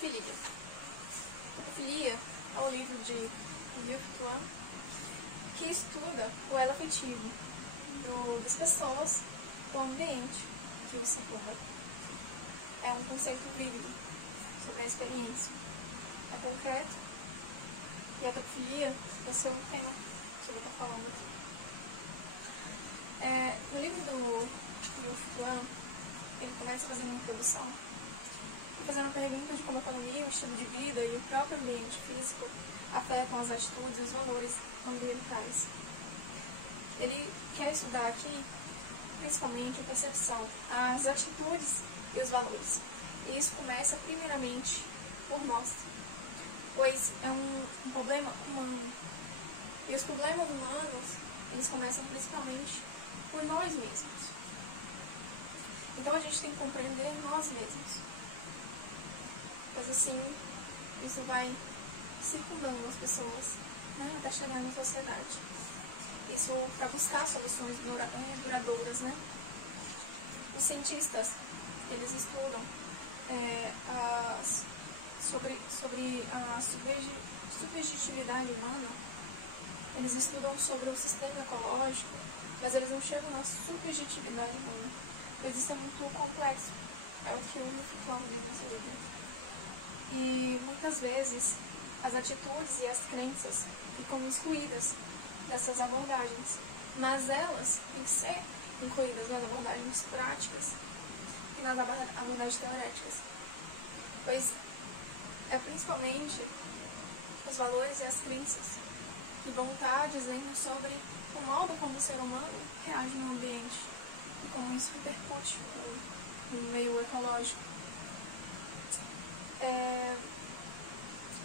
Ecofilia. Ecofilia é um livro de Yves Tuan que estuda o elo afetivo das pessoas com o ambiente que o circunda. É um conceito vívido sobre a experiência. É concreto e a ecofilia vai ser o tema que eu vou estar falando aqui. No livro do Yves Tuan, ele começa fazendo uma introdução e fazendo uma pergunta de como a economia, o estilo de vida e o próprio ambiente físico afetam as atitudes e os valores ambientais. Ele quer estudar aqui principalmente a percepção, as atitudes e os valores. E isso começa primeiramente por nós, pois é um problema humano. E os problemas humanos, eles começam principalmente por nós mesmos. Então a gente tem que compreender nós mesmos. Pois assim, isso vai circundando as pessoas, né, até chegar na sociedade. Isso para buscar soluções duradouras, né? Os cientistas, eles estudam sobre a subjetividade humana. Eles estudam sobre o sistema ecológico, mas eles não chegam na subjetividade humana, pois isso é muito complexo. É o que o Yves Tuan diz nesse livro. E muitas vezes as atitudes e as crenças ficam excluídas dessas abordagens, mas elas têm que ser incluídas nas abordagens práticas e nas abordagens teoréticas, pois é principalmente os valores e as crenças que vão estar dizendo sobre o modo como o ser humano reage no ambiente e como isso repercute no meio ecológico.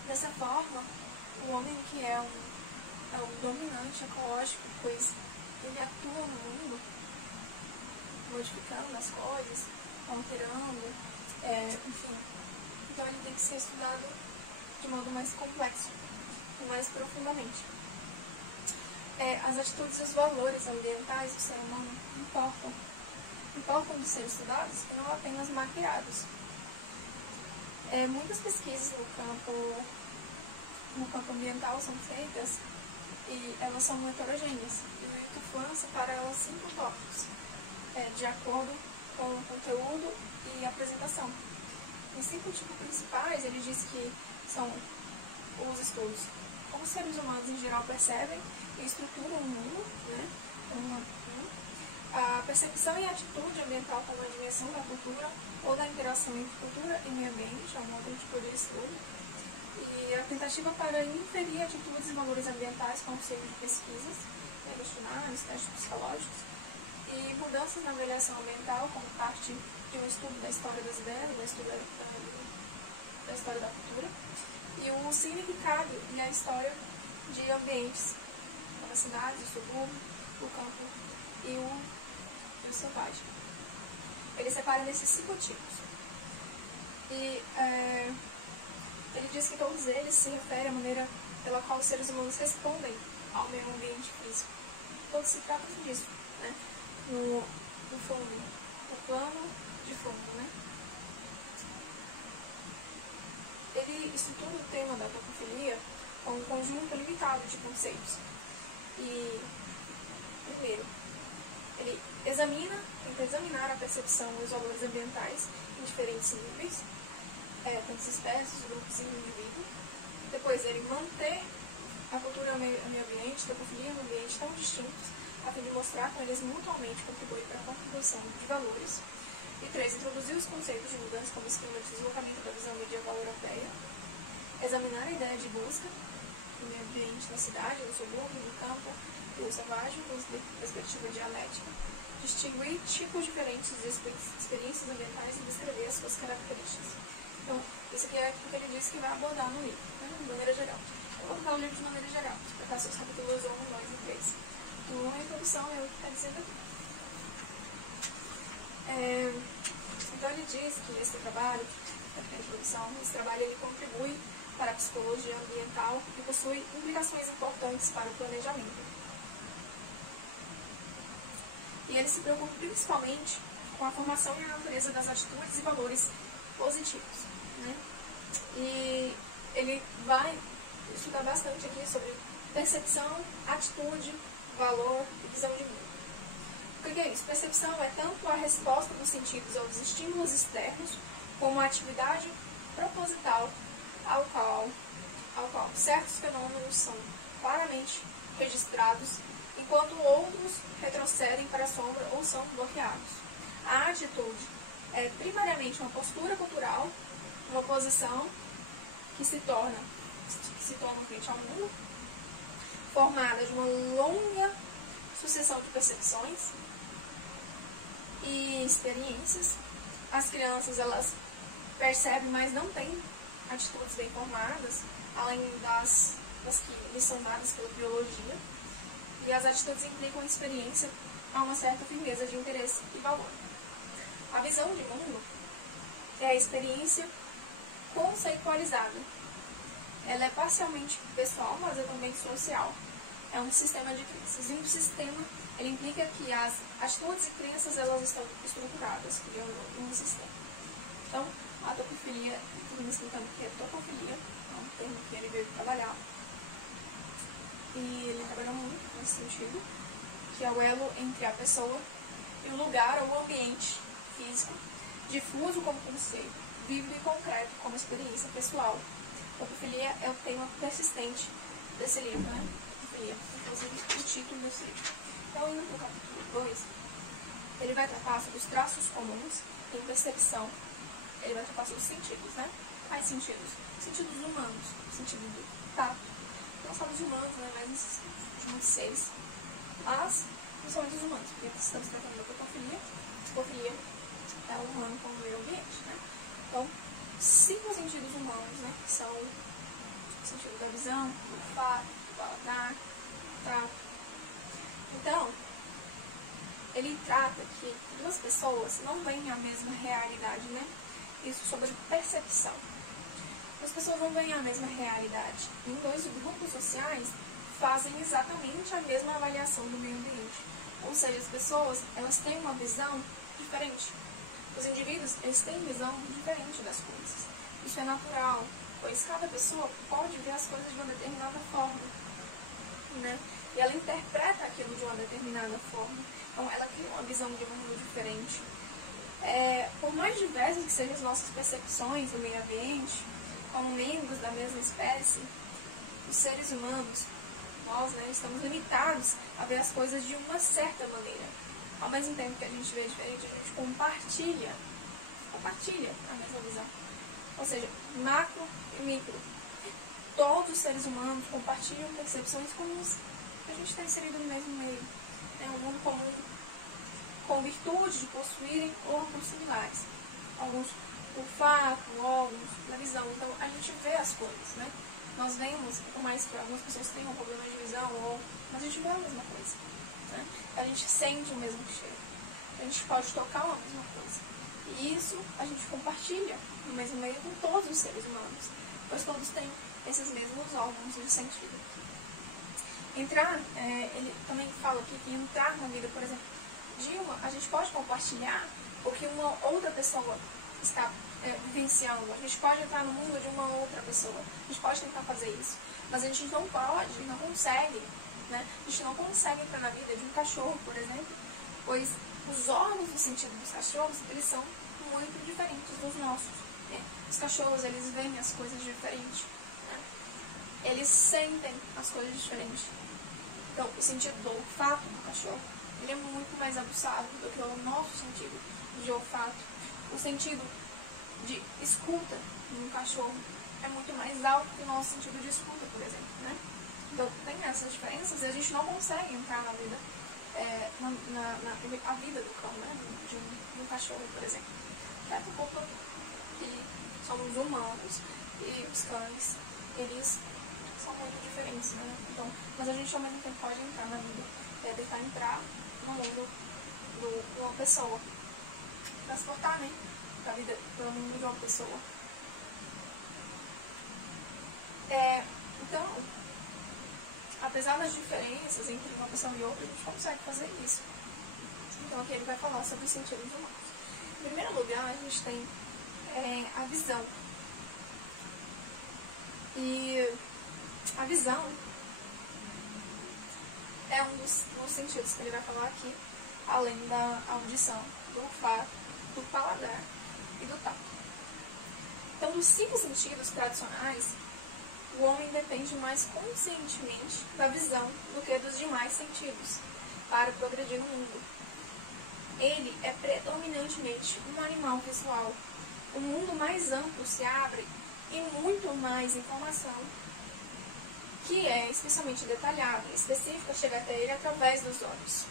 Dessa forma, o homem que é um dominante ecológico, pois ele atua no mundo, modificando as coisas, alterando, enfim. Então ele tem que ser estudado de modo mais complexo e mais profundamente. As atitudes e os valores ambientais do ser humano importam de ser estudados e não apenas mapeados. Muitas pesquisas no campo ambiental são feitas e elas são heterogêneas. E o Yves Tuan separa elas em 5 tópicos, de acordo com o conteúdo e apresentação. Os 5 tipos principais, ele diz que são os estudos como os seres humanos em geral percebem e estruturam o mundo, né? A percepção e a atitude ambiental como a dimensão da cultura ou da interação entre cultura e meio ambiente, é um outro tipo de estudo. E a tentativa para inferir atitudes e valores ambientais com auxílio de pesquisas, questionários, testes psicológicos e mudanças na avaliação ambiental como parte de um estudo da história das ideias, da história da cultura, e o significado e a história de ambientes, como as cidades, o subúrbio, o campo e o selvagem. Ele separa nesses 5 tipos. E ele diz que todos eles se referem à maneira pela qual os seres humanos respondem ao meio ambiente físico. Todos se tratam disso, né? No fundo, no plano de fundo, né? Ele estrutura o tema da ecofilia com um conjunto limitado de conceitos. E, primeiro, ele tenta examinar a percepção e os valores ambientais em diferentes níveis, tantas espécies, grupos e indivíduos. Depois, ele manter a cultura e o meio ambiente, a ecofilia e o ambiente tão distintos, a fim de mostrar como eles mutuamente contribuem para a contribuição de valores. E 3, introduzir os conceitos de mudança como esquema de deslocamento da visão medieval europeia. Examinar a ideia de busca no meio ambiente, na cidade, no subúrbio, no campo e no selvagem, com perspectiva dialética. Distinguir tipos diferentes de experiências ambientais e descrever as suas características. Então, isso aqui é o que ele disse que vai abordar no livro, né, de maneira geral. Eu vou abordar o livro de maneira geral, explicar seus capítulos 1, 2 e 3. Então, a introdução é o que está dizendo aqui. Então, ele diz que esse trabalho, a introdução, esse trabalho ele contribui para a psicologia ambiental e possui implicações importantes para o planejamento. E ele se preocupa principalmente com a formação e a natureza das atitudes e valores positivos, né? E ele vai estudar bastante aqui sobre percepção, atitude, valor e visão de mundo. O que é isso? Percepção é tanto a resposta dos sentidos aos estímulos externos, como a atividade proposital ao qual certos fenômenos são claramente registrados, enquanto outros retrocedem para a sombra ou são bloqueados. A atitude é primariamente uma postura cultural, uma posição que se torna frente ao mundo, formada de uma longa sucessão de percepções e experiências. As crianças, elas percebem, mas não têm atitudes bem formadas, além das que lhes são dadas pela biologia. E as atitudes implicam a experiência a uma certa firmeza de interesse e valor. A visão de mundo é a experiência conceitualizada. Ela é parcialmente pessoal, mas é também social. É um sistema de crenças. E um sistema, ele implica que as atitudes e crenças, elas estão estruturadas, criando um sistema. Então, a tocofilia, me explicando que é tocofilia, é um termo que ele veio trabalhar. E ele trabalhou muito nesse sentido, que é o elo entre a pessoa e o lugar ou o ambiente físico, difuso como conceito, vívido e concreto como experiência pessoal. Tocofilia é o tema persistente desse livro, né? Tocofilia, inclusive o título desse livro. Então, indo para o capítulo 2, ele vai tratar sobre os traços comuns em percepção. Ele vai tratar sobre os sentidos, né? Quais sentidos? Sentidos humanos, o sentido do tato. Não só dos humanos, né? Mas de muitos seres. Mas, principalmente dos humanos, porque estamos tratando da tocofilia. Tocofilia é o humano como meio ambiente, né? Então, 5 sentidos humanos, né? Que são o sentido da visão, do olfato, do paladar, do tato. Então, ele trata que duas pessoas não veem a mesma realidade, né? Isso sobre percepção. As pessoas não veem a mesma realidade. Em 2 grupos sociais fazem exatamente a mesma avaliação do meio ambiente. Ou seja, as pessoas, elas têm uma visão diferente. Os indivíduos, eles têm visão diferente das coisas. Isso é natural, pois cada pessoa pode ver as coisas de uma determinada forma, né? E ela interpreta aquilo de uma determinada forma. Então, ela cria uma visão de mundo diferente. Por mais diversas que sejam as nossas percepções do meio ambiente, como membros da mesma espécie, os seres humanos, nós, né, estamos limitados a ver as coisas de uma certa maneira. Ao mesmo tempo que a gente vê diferente, a gente compartilha a mesma visão. Ou seja, macro e micro. Todos os seres humanos compartilham percepções comuns. A gente está inserido no mesmo meio. É um mundo comum, com virtude de possuírem órgãos similares. Alguns olfato, órgãos, na visão. Então, a gente vê as coisas, né? Nós vemos, por mais que algumas pessoas tenham um problema de visão, mas a gente vê a mesma coisa. Né? A gente sente o mesmo cheiro. A gente pode tocar a mesma coisa. E isso a gente compartilha no mesmo meio com todos os seres humanos, pois todos têm esses mesmos órgãos de sentido. Ele também fala aqui que entrar na vida, por exemplo, a gente pode compartilhar o que uma outra pessoa está vivenciando. A gente pode entrar no mundo de uma outra pessoa. A gente pode tentar fazer isso. Mas a gente não pode, não consegue. Né? A gente não consegue entrar na vida de um cachorro, por exemplo, pois os órgãos do sentido dos cachorros, eles são muito diferentes dos nossos. Né? Os cachorros, eles veem as coisas diferentes. Né? Eles sentem as coisas diferentes. Então, o sentido do olfato do cachorro, ele é muito mais aguçado do que o nosso sentido de olfato. O sentido de escuta no cachorro é muito mais alto que o nosso sentido de escuta, por exemplo, né? Então, tem essas diferenças e a gente não consegue entrar na vida, a vida do cão, né? De um cachorro, por exemplo. É por conta que somos humanos e os cães, eles são muito diferentes, né? Então, mas a gente ao mesmo tempo pode entrar na vida, tentar entrar no mundo de uma pessoa, transportar, né? A vida pelo mundo de uma pessoa. Então, apesar das diferenças entre uma pessoa e outra, a gente consegue fazer isso. Então aqui ele vai falar sobre os sentidos humanos. Em primeiro lugar, a gente tem a visão. E a visão é um dos sentidos que ele vai falar aqui, além da audição, do olfato, do paladar e do tato. Então, dos 5 sentidos tradicionais, o homem depende mais conscientemente da visão do que dos demais sentidos para progredir no mundo. Ele é predominantemente um animal visual. O mundo mais amplo se abre e muito mais informação, que é especialmente detalhada e específica, chega até ele através dos olhos,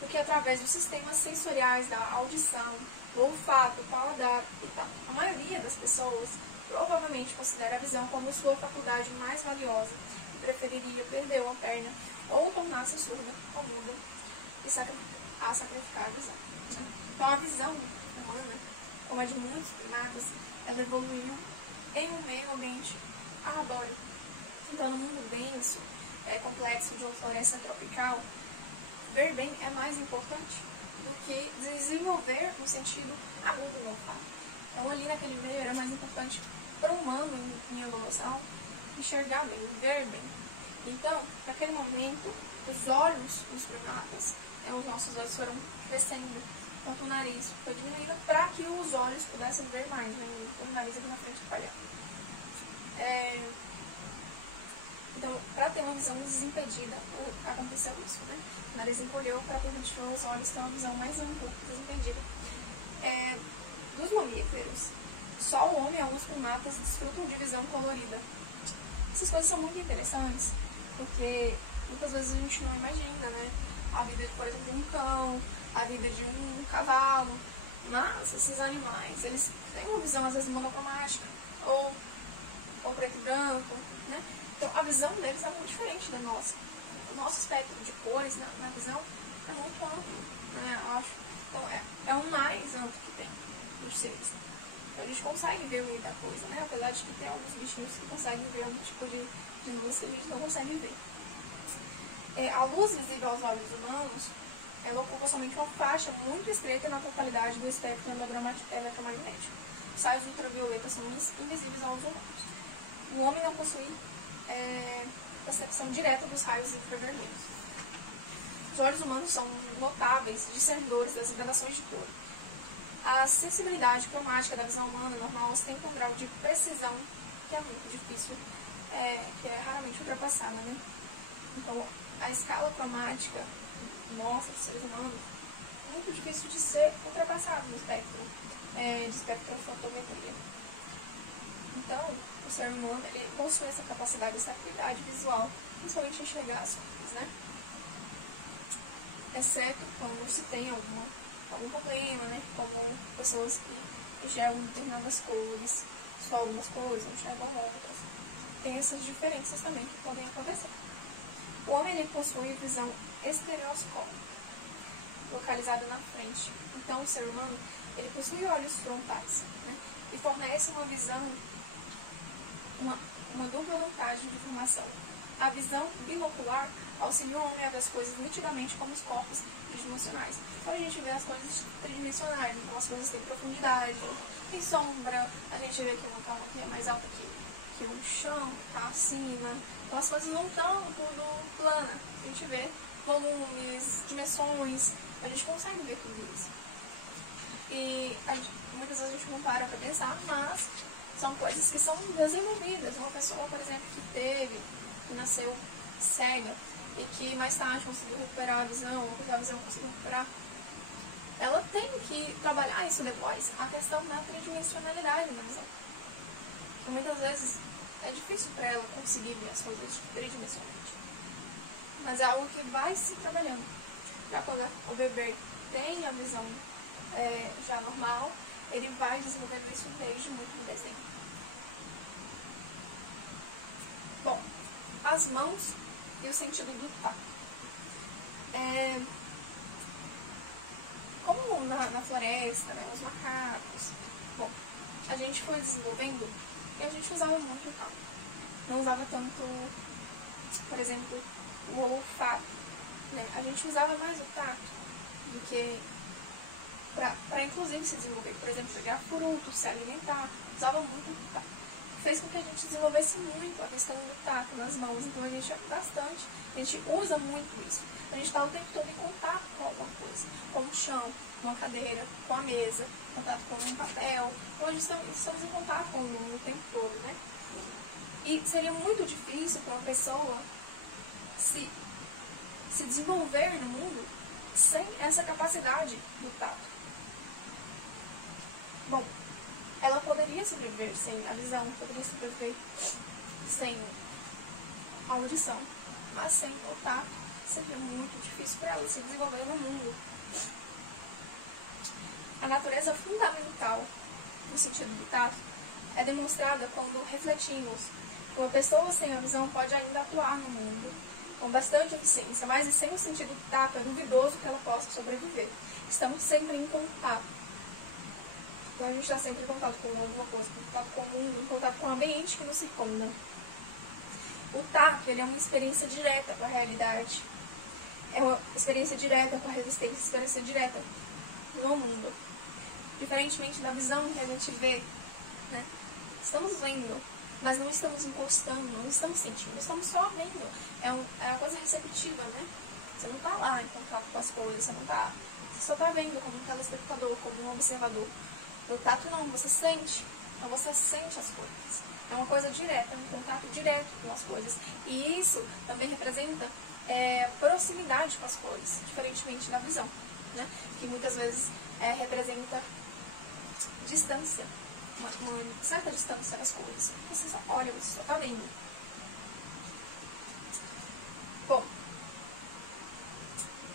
do que através dos sistemas sensoriais da audição, do olfato, do paladar e tal. A maioria das pessoas provavelmente considera a visão como sua faculdade mais valiosa e preferiria perder uma perna ou tornar-se surda ou muda e sacrificar a visão. Então a visão humana, como a de muitos primatas, ela evoluiu em um meio ambiente arbóreo. Então, no mundo denso, complexo de uma floresta tropical, ver bem é mais importante do que desenvolver um sentido agudo no olfato. Então, ali naquele meio era mais importante para o humano em evolução enxergar bem, ver bem. Então, naquele momento, os olhos dos primatas, os nossos olhos foram crescendo, tanto o nariz foi diminuindo para que os olhos pudessem ver mais, né? O nariz aqui na frente falhando. Então, para ter uma visão desimpedida, aconteceu isso, né? O nariz encolheu para permitir aos olhos ter uma visão mais ampla, desimpedida. Dos mamíferos, só o homem e alguns primatas desfrutam de visão colorida. Essas coisas são muito interessantes, porque muitas vezes a gente não imagina, né? A vida, por exemplo, de um cão, a vida de um cavalo, mas esses animais, eles têm uma visão às vezes monocromática, ou preto e branco, né? Então a visão deles é muito diferente da nossa. O nosso espectro de cores na visão é muito amplo, né? Eu acho. Então é o mais amplo que tem dos seres. Então a gente consegue ver o meio da coisa, né? Apesar de que tem alguns bichinhos que conseguem ver algum tipo de luz que a gente não consegue ver. A luz visível aos olhos humanos, ela ocupa somente uma faixa muito estreita na totalidade do espectro eletromagnético. Os raios ultravioletas são invisíveis aos humanos. O homem não possui percepção direta dos raios infravermelhos. Os olhos humanos são notáveis discernidores das gradações de cor. A sensibilidade cromática da visão humana normal ostenta um grau de precisão que é muito difícil, que é raramente ultrapassada, né? Então, a escala cromática nossa, dos seres humanos, é muito difícil de ser ultrapassada no espectro de espectrofotometria. Então, o ser humano ele possui essa capacidade, essa habilidade visual, principalmente enxergar as coisas, né? Exceto quando se tem algum problema, né? Como pessoas que enxergam determinadas cores, só algumas cores, não enxergam outras. Tem essas diferenças também que podem acontecer. O homem ele possui visão estereoscópica, localizada na frente. Então, o ser humano ele possui olhos frontais, né? E fornece uma visão, uma dupla vantagem de informação. A visão binocular auxilia o homem a ver as coisas nitidamente como os corpos tridimensionais. Então a gente vê as coisas tridimensionais, então as coisas têm profundidade, tem sombra, a gente vê que uma cama aqui é mais alta que o chão, tá acima. Então as coisas não estão tudo plana. A gente vê volumes, dimensões, a gente consegue ver tudo isso. E muitas vezes a gente não para pra pensar, mas são coisas que são desenvolvidas. Uma pessoa, por exemplo, que nasceu cega e que mais tarde conseguiu recuperar a visão, ou que a visão conseguiu recuperar, ela tem que trabalhar isso depois, a questão da tridimensionalidade da visão. Porque muitas vezes é difícil para ela conseguir ver as coisas tridimensionalmente. Mas é algo que vai se trabalhando. Já quando o bebê tem a visão já normal, ele vai desenvolvendo isso desde muito desenho. Bom, as mãos e o sentido do tato. Como na floresta, né, os macacos, bom, a gente foi desenvolvendo e a gente usava muito o tato. Não usava tanto, por exemplo, o olfato, né? A gente usava mais o tato do que para inclusive se desenvolver. Por exemplo, pegar frutos, se alimentar, usava muito o tato. fez com que a gente desenvolvesse muito a questão do tato nas mãos. Então a gente a gente usa muito isso. A gente está o tempo todo em contato com alguma coisa, com o chão, com a cadeira, com a mesa, em contato com um papel. Então a gente estamos em contato com o mundo o tempo todo, né? E seria muito difícil para uma pessoa se desenvolver no mundo sem essa capacidade do tato. Bom, ela poderia sobreviver sem a visão, poderia sobreviver sem a audição, mas sem o tato seria muito difícil para ela se desenvolver no mundo. A natureza fundamental no sentido do tato é demonstrada quando refletimos que uma pessoa sem a visão pode ainda atuar no mundo com bastante eficiência, mas sem o sentido do tato é duvidoso que ela possa sobreviver. Estamos sempre em contato. Então a gente está sempre em contato com alguma coisa, em contato com o mundo, em contato com o ambiente que nos circunda. O tato, ele é uma experiência direta com a realidade. É uma experiência direta com a resistência, experiência direta no mundo. Diferentemente da visão que a gente vê, né? Estamos vendo, mas não estamos encostando, não estamos sentindo, estamos só vendo. É uma coisa receptiva, né? Você não está lá em contato com as coisas, você só está vendo como um telespectador, como um observador. No tato não, você sente. Então você sente as coisas. É uma coisa direta, um contato direto com as coisas. E isso também representa proximidade com as coisas, diferentemente da visão, né? Que muitas vezes representa distância, uma certa distância das coisas. Você só olha, você só está vendo. Bom,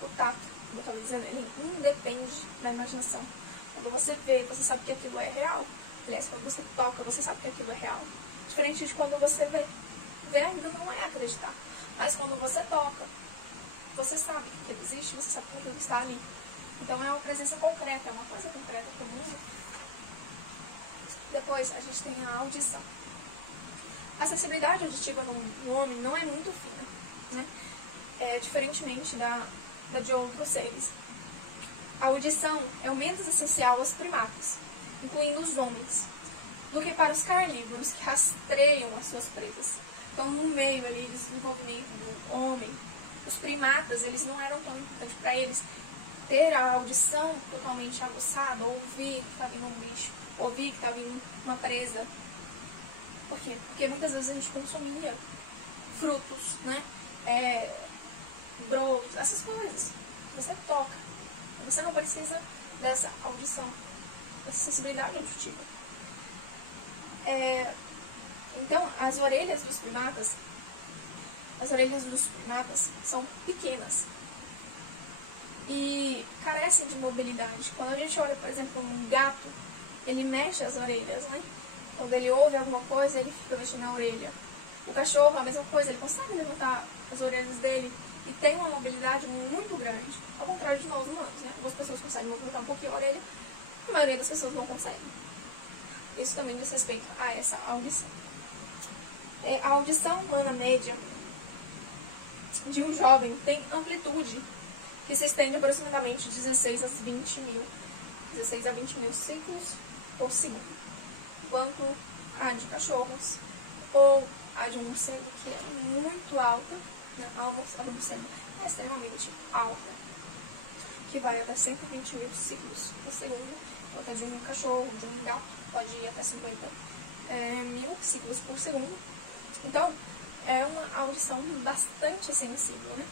o tato, como eu estava dizendo, ele independe da imaginação. Quando você vê, você sabe que aquilo é real. Aliás, quando você toca, você sabe que aquilo é real. Diferente de quando você vê. Ver ainda não é acreditar. Mas quando você toca, você sabe que aquilo existe, você sabe que aquilo está ali. Então é uma presença concreta, é uma coisa concreta para o mundo. Depois a gente tem a audição. A sensibilidade auditiva no homem não é muito fina, né? Diferentemente da de outros seres. A audição é o menos essencial aos primatas, incluindo os homens, do que para os carnívoros que rastreiam as suas presas. Então, no meio ali do desenvolvimento do homem, os primatas, eles não eram tão importantes para eles ter a audição totalmente aguçada, ouvir que está vindo um bicho, ouvir que está vindo uma presa. Por quê? Porque muitas vezes a gente consumia frutos, né? Brotos, essas coisas. Você toca. Você não precisa dessa audição, dessa sensibilidade auditiva. Então, as orelhas dos primatas são pequenas e carecem de mobilidade. Quando a gente olha, por exemplo, um gato, ele mexe as orelhas, né? Quando ele ouve alguma coisa, ele fica mexendo a orelha. O cachorro, a mesma coisa, ele consegue levantar as orelhas dele e tem uma mobilidade muito grande, ao contrário de nós humanos, né? Algumas pessoas conseguem movimentar um pouquinho a orelha, a maioria das pessoas não consegue. Isso também diz respeito a essa audição. A audição humana média de um jovem tem amplitude que se estende aproximadamente 16 a 20 mil ciclos por segundo, enquanto a de cachorros ou a de um morcego, que é muito alta, né? A do morcego é extremamente alta, que vai até 120 mil ciclos por segundo, enquanto a de um cachorro, de um gato, pode ir até 50 mil ciclos por segundo. Então, é uma audição bastante sensível, né?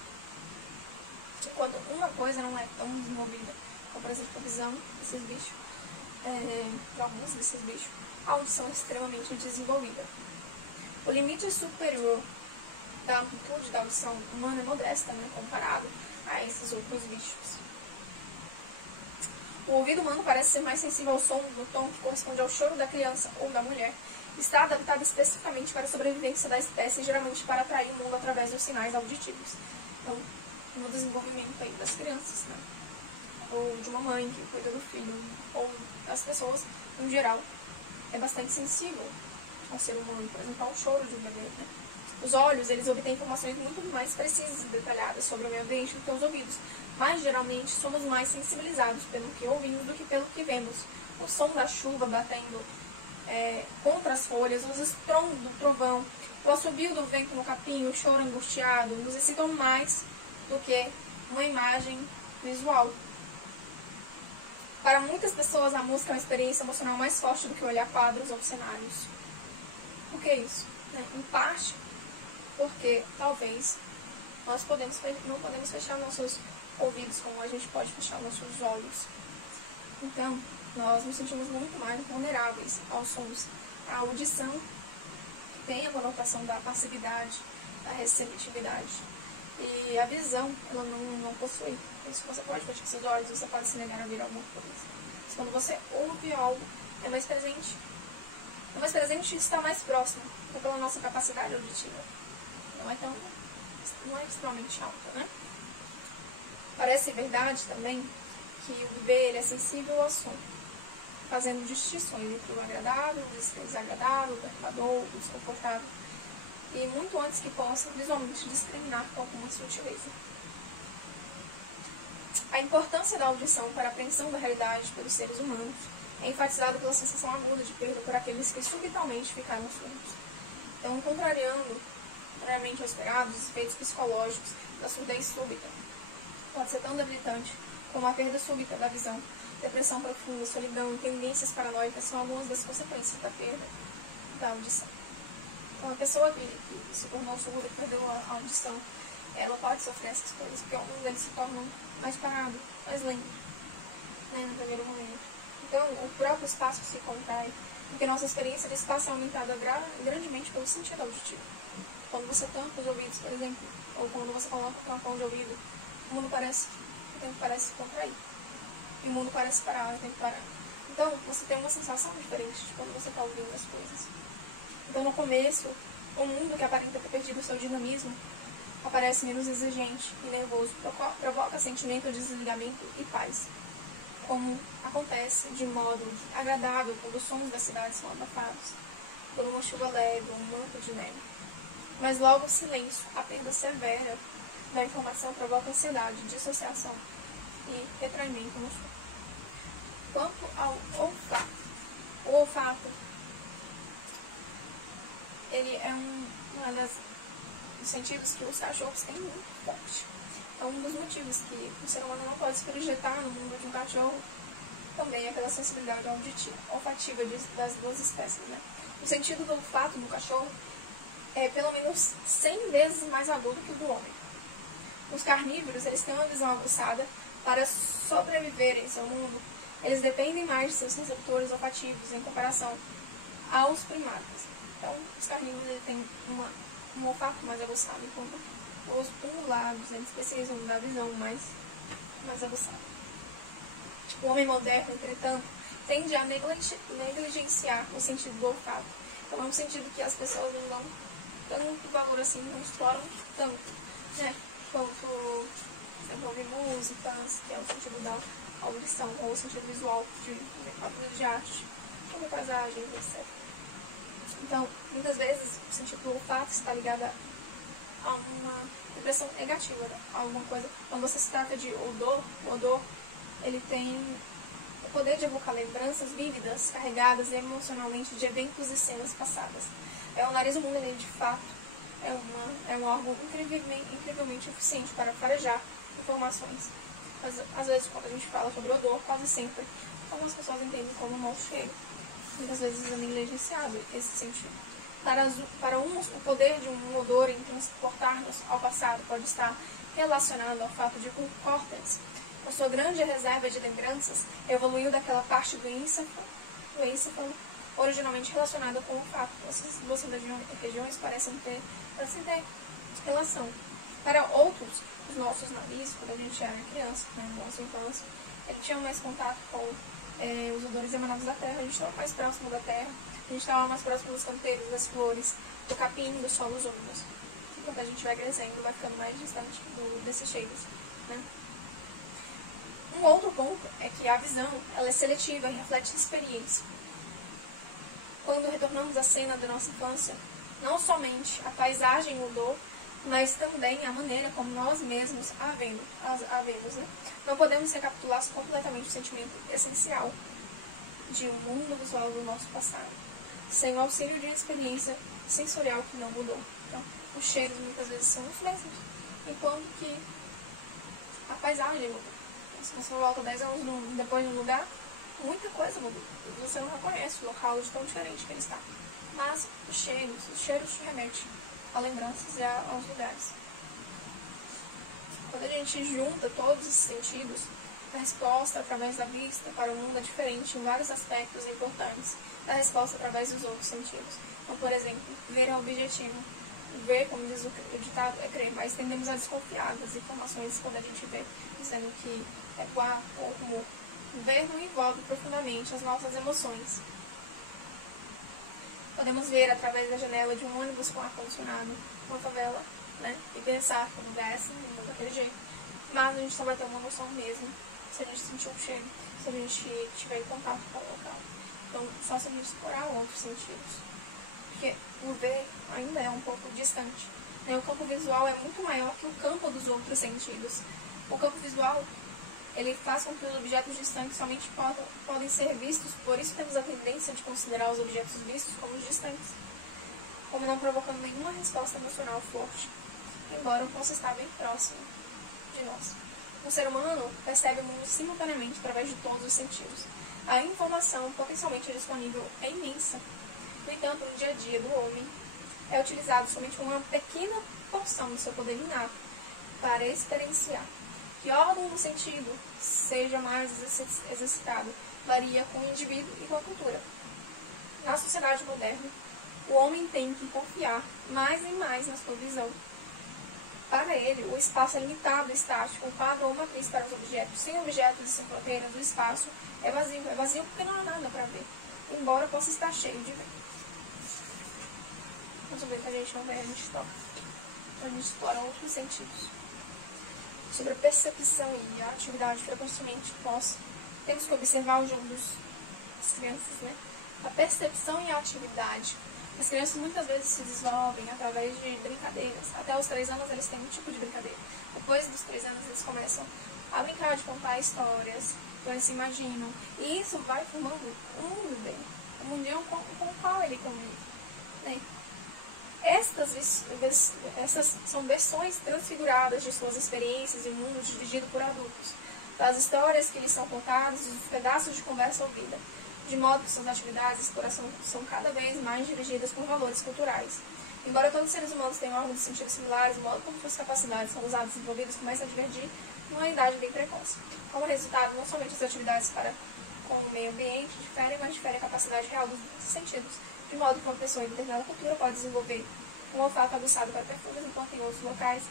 Quando uma coisa não é tão desenvolvida, como por exemplo a visão desses bichos, para alguns desses bichos, a audição é extremamente desenvolvida. O limite superior da amplitude da audição humana é modesta, né, comparado a esses outros bichos. O ouvido humano parece ser mais sensível ao som do tom que corresponde ao choro da criança ou da mulher. Está adaptado especificamente para a sobrevivência da espécie, geralmente para atrair o mundo através dos sinais auditivos. Então, no desenvolvimento aí das crianças, né? Ou de uma mãe que cuida do filho, ou das pessoas, em geral, é bastante sensível ao ser humano, por exemplo, ao choro de um bebê, né? Os olhos, eles obtêm informações muito mais precisas e detalhadas sobre o meio ambiente do que os ouvidos, mas geralmente somos mais sensibilizados pelo que ouvimos do que pelo que vemos. O som da chuva batendo contra as folhas, os estrondos do trovão, o assobio do vento no capim, o choro angustiado, nos excitam mais do que uma imagem visual. Para muitas pessoas, a música é uma experiência emocional mais forte do que olhar quadros ou cenários. Por que isso? Em parte, porque talvez nós não podemos fechar nossos ouvidos como a gente pode fechar nossos olhos. Então, nós nos sentimos muito mais vulneráveis aos sons. A audição tem a conotação da passividade, da receptividade. E a visão, ela não possui. Por isso você pode fechar seus olhos, você pode se negar a ouvir alguma coisa. Mas quando você ouve algo, é mais presente. É mais presente e está mais próximo, pela nossa capacidade auditiva. Não é extremamente alta, né? Parece verdade também que o bebê ele é sensível ao som, fazendo distinções entre o agradável, o desagradável, o perturbador, o desconfortável, e muito antes que possa visualmente discriminar com alguma sutileza. A importância da audição para a apreensão da realidade pelos seres humanos é enfatizada pela sensação aguda de perda por aqueles que subitamente ficaram surdos. Então, contrariamente ao esperado, os efeitos psicológicos da surdez súbita pode ser tão debilitante como a perda súbita da visão. Depressão profunda, solidão e tendências paranoicas são algumas das consequências da perda da audição. Então, a pessoa que se tornou surda e perdeu a audição, ela pode sofrer essas coisas, porque alguns deles se tornam mais parados, mais lentos, no primeiro momento. Então, o próprio espaço se contrai, porque nossa experiência de espaço é aumentada grandemente pelo sentido auditivo. Quando você tampa os ouvidos, por exemplo, ou quando você coloca o tampão de ouvido, o tempo parece se contrair. E o mundo parece parar, o tempo parar. Então, você tem uma sensação diferente de quando você está ouvindo as coisas. Então, no começo, o mundo que aparenta ter perdido o seu dinamismo aparece menos exigente e nervoso, provoca sentimento de desligamento e paz, como acontece de modo agradável quando os sons da cidade são abafados, por uma chuva leve, um manto de neve. Mas logo o silêncio, a perda severa da informação provoca ansiedade, dissociação e retraimento no som. Quanto ao olfato, o olfato ele é um dos sentidos que os cachorros têm muito forte. É um dos motivos que o ser humano não pode se projetar no mundo de um cachorro também é pela sensibilidade olfativa das duas espécies. O sentido do olfato do cachorro é pelo menos 100 vezes mais agudo que o do homem. Os carnívoros, eles têm uma visão aguçada. Para sobreviverem em seu mundo, eles dependem mais de seus receptores olfativos em comparação aos primatas. Então, os carnívoros eles têm um olfato mais aguçado, enquanto os ungulados eles precisam da visão mais aguçada. O homem moderno, entretanto, tende a negligenciar o sentido do olfato. Então, é um sentido que as pessoas não dão tanto valor assim, não exploram tanto, quanto sempre ouvir músicas, que é o sentido da audição, ou o sentido visual de obras de arte, como paisagens, etc. Então, muitas vezes, o sentido do olfato está ligado a uma impressão negativa, a alguma coisa. Quando você se trata de odor, o odor, ele tem o poder de evocar lembranças vívidas, carregadas emocionalmente de eventos e cenas passadas. O nariz humano, ele, de fato, é um órgão incrivelmente eficiente para farejar informações. Às vezes, quando a gente fala sobre odor, quase sempre, algumas pessoas entendem como um mau cheiro. Muitas vezes é negligenciado esse sentido. Para uns, o poder de um odor em transportar-nos ao passado pode estar relacionado ao fato de que o córtex, com sua grande reserva de lembranças, evoluiu daquela parte do encéfalo originalmente relacionada com o olfato. Essas duas regiões parecem ter relação. Para outros, os nossos narizes, quando a gente era criança, na nossa infância, ele tinha mais contato com os odores emanados da terra, a gente estava mais próximo da terra, a gente estava mais próximo dos canteiros, das flores, do capim, dos solos úmidos. Enquanto a gente vai crescendo, vai ficando mais distante desses cheiros. Um outro ponto é que a visão ela é seletiva e reflete experiência. Quando retornamos à cena da nossa infância, não somente a paisagem mudou, mas também a maneira como nós mesmos a vemos. Não podemos recapitular completamente o sentimento essencial de um mundo visual do nosso passado. sem o auxílio de uma experiência sensorial que não mudou. Então, os cheiros muitas vezes são os mesmos, enquanto que a paisagem mudou. Então, se você volta 10 anos depois de um lugar, muita coisa mudou. Você não reconhece o local de tão diferente que ele está. Mas os cheiros te remetem a lembranças e aos lugares. Quando a gente junta todos esses sentidos, a resposta através da vista para o mundo é diferente em vários aspectos importantes da resposta através dos outros sentidos. Então, por exemplo, ver é objetivo. Ver, como diz o ditado, é crer, mas tendemos a desconfiar das informações quando a gente vê, dizendo que é quarto ou rumor. Ver não envolve profundamente as nossas emoções. Podemos ver através da janela de um ônibus com ar-condicionado, uma favela, né? E pensar que o lugar é assim, não daquele jeito. Mas a gente só vai ter uma noção mesmo se a gente sentir um cheiro, se a gente tiver em contato com o local. Então, só se a gente explorar outros sentidos. Porque o ver ainda é um pouco distante. Né? O campo visual é muito maior que o campo dos outros sentidos. O campo visual, ele faz com que os objetos distantes somente podem ser vistos, por isso temos a tendência de considerar os objetos vistos como distantes, como não provocando nenhuma resposta emocional forte, embora possa estar bem próximo de nós. O ser humano percebe o mundo simultaneamente através de todos os sentidos. A informação potencialmente disponível é imensa. No entanto, no dia a dia do homem, é utilizado somente uma pequena porção do seu poder inato para experienciar. Que órgão do sentido seja mais exercitado varia com o indivíduo e com a cultura. Na sociedade moderna, o homem tem que confiar mais e mais na sua visão. Para ele, o espaço é limitado e estático, um quadro ou matriz para os objetos. Sem objetos e sem fronteiras, o espaço é vazio. É vazio porque não há nada para ver, embora possa estar cheio de ver. Vamos ver que a gente não vê, a gente toca. A gente explora outros sentidos. Sobre a percepção e a atividade, frequentemente nós temos que observar o jogo das crianças, né? A percepção e a atividade. As crianças muitas vezes se desenvolvem através de brincadeiras. Até os 3 anos eles têm um tipo de brincadeira. Depois dos 3 anos eles começam a brincar de contar histórias, então eles se imaginam. E isso vai formando um mundo dele, um mundinho com o qual ele convive, né? Essas são versões transfiguradas de suas experiências e mundos dirigidos por adultos, das histórias que lhes são contadas e dos pedaços de conversa ouvida, de modo que suas atividades de exploração são cada vez mais dirigidas por valores culturais. Embora todos os seres humanos tenham órgãos de sentido similares, o modo como suas capacidades são usadas e desenvolvidas começa a divergir numa idade bem precoce. Como resultado, não somente as atividades para com o meio ambiente diferem, mas diferem a capacidade real dos sentidos, de modo que uma pessoa em determinada cultura pode desenvolver um olfato aguçado para perfumes, enquanto em outros locais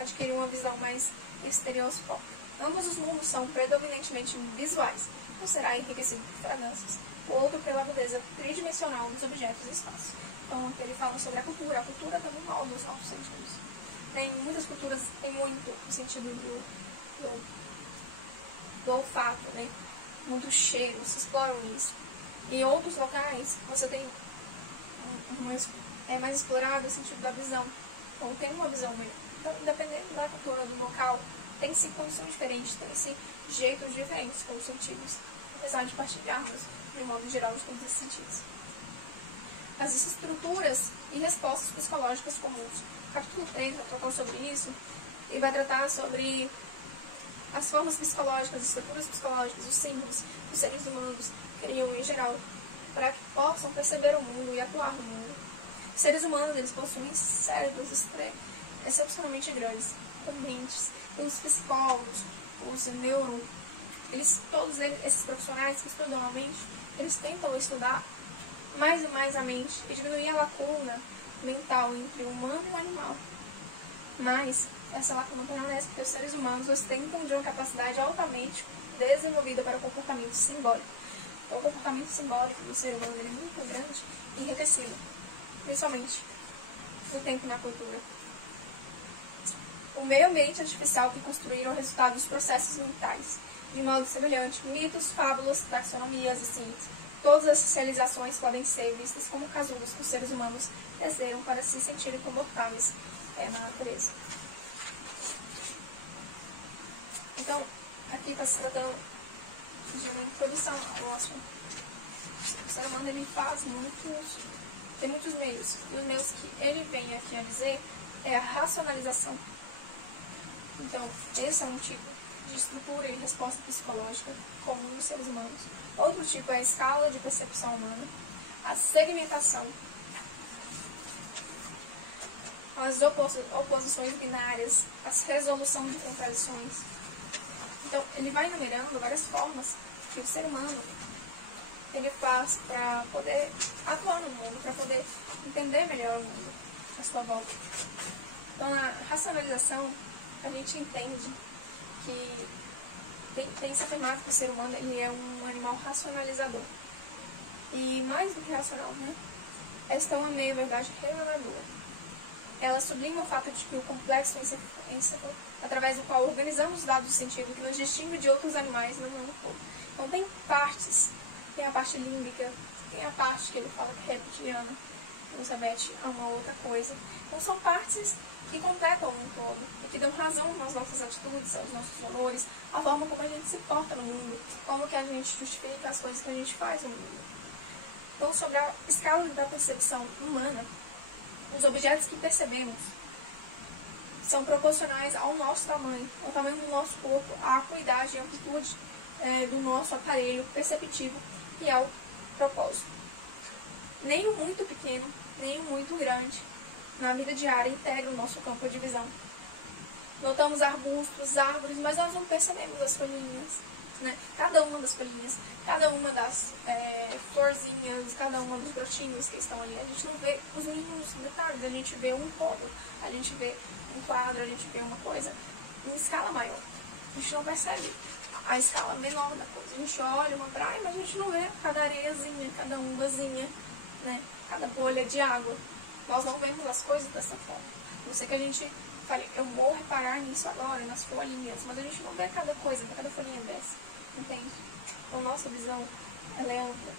adquirir uma visão mais estereoscópica. Ambos os mundos são predominantemente visuais, um será enriquecido por fragrâncias, o outro pela beleza tridimensional dos objetos e espaços. Então, ele fala sobre a cultura também molda os nossos sentidos. Muitas culturas têm muito o sentido do olfato, né? Muito cheiro, se exploram isso. Em outros locais, você tem mais explorado o sentido da visão, ou tem uma visão melhor. Então, independente da cultura do local, tem-se condições diferentes, tem-se jeitos diferentes com os sentidos, apesar de partilharmos, de modo geral, de todos esses sentidos. As estruturas e respostas psicológicas comuns. O capítulo 3 vai tratar sobre isso, e vai tratar sobre as formas psicológicas, as estruturas psicológicas, os símbolos que os seres humanos criam em geral, para que possam perceber o mundo e atuar no mundo. Os seres humanos, eles possuem cérebros excepcionalmente grandes, com mentes. Os psicólogos, os todos esses profissionais que estudam a mente, eles tentam estudar mais e mais a mente e diminuir a lacuna mental entre o humano e o animal. Mas essa lacuna permanece porque os seres humanos ostentam de uma capacidade altamente desenvolvida para o comportamento simbólico. Então, o comportamento simbólico do ser humano é muito grande e enriquecido, principalmente no tempo e na cultura. O meio ambiente artificial que construíram o resultado dos processos mentais, de modo semelhante, mitos, fábulas, taxonomias e ciências. Todas essas realizações podem ser vistas como casulos que os seres humanos desejam para se sentirem confortáveis na natureza. Então, aqui está se tratando de uma introdução ao assunto. O ser humano, ele faz tem muitos meios. E os meios que ele vem aqui a dizer é a racionalização. Então, esse é um tipo de estrutura e resposta psicológica comum dos seres humanos. Outro tipo é a escala de percepção humana, a segmentação, as oposições binárias, a resolução de contradições. Então, ele vai enumerando várias formas que o ser humano ele faz para poder atuar no mundo, para poder entender melhor o mundo à sua volta. Então, na racionalização, a gente entende que tem se afirmado que o ser humano ele é um animal racionalizador. E mais do que racional, né? Esta é uma meia-verdade reveladora. Ela sublima o fato de que o complexo encefalo, através do qual organizamos os dados do sentido que nos distingue de outros animais, não é um todo. Então tem partes, tem a parte límbica, tem a parte que ele fala que é reptiliana, que nos remete a uma outra coisa. Então são partes que completam um todo e que dão razão nas nossas atitudes, aos nossos valores, a forma como a gente se porta no mundo, como que a gente justifica as coisas que a gente faz no mundo. Então, sobre a escala da percepção humana, os objetos que percebemos são proporcionais ao nosso tamanho, ao tamanho do nosso corpo, à acuidade e amplitude do nosso aparelho perceptivo e ao propósito. Nem o muito pequeno, nem o muito grande, na vida diária, integra o nosso campo de visão. Notamos arbustos, árvores, mas nós não percebemos as folhinhas, né? Cada uma das folhinhas, cada uma das florzinhas, cada uma dos brotinhos que estão ali. A gente não vê os mínimos detalhes, a gente vê um todo, a gente vê um quadro, a gente vê uma coisa em escala maior. A gente não percebe a escala menor da coisa. A gente olha uma praia, mas a gente não vê cada areiazinha, cada uvazinha, né? Cada bolha de água. Nós não vemos as coisas dessa forma. Não sei que a gente fale, eu vou reparar nisso agora, nas folhinhas, mas a gente não vê cada coisa, cada folhinha dessa. Entende? Então, nossa visão, ela é ampla,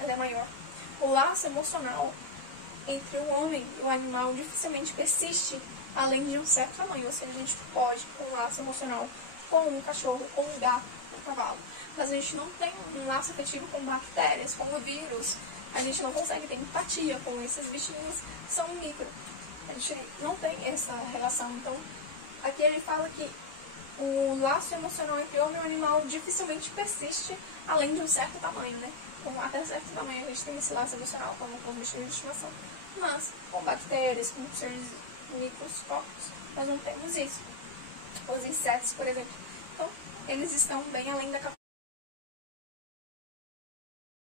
ela é maior. O laço emocional entre o homem e o animal dificilmente persiste além de um certo tamanho. Ou seja, a gente pode ter um laço emocional com um cachorro, com um gato, com um cavalo. Mas a gente não tem um laço afetivo com bactérias, com o vírus. A gente não consegue ter empatia com esses bichinhos que são micro. A gente não tem essa relação. Então, aqui ele fala que o laço emocional entre o homem e o animal dificilmente persiste além de um certo tamanho, né? Então, até certo tamanho a gente tem esse laço emocional com os bichinhos de estimação. Mas, com bactérias, com seres microscópicos, nós não temos isso. Os insetos, por exemplo. Então, eles estão bem além da capacidade.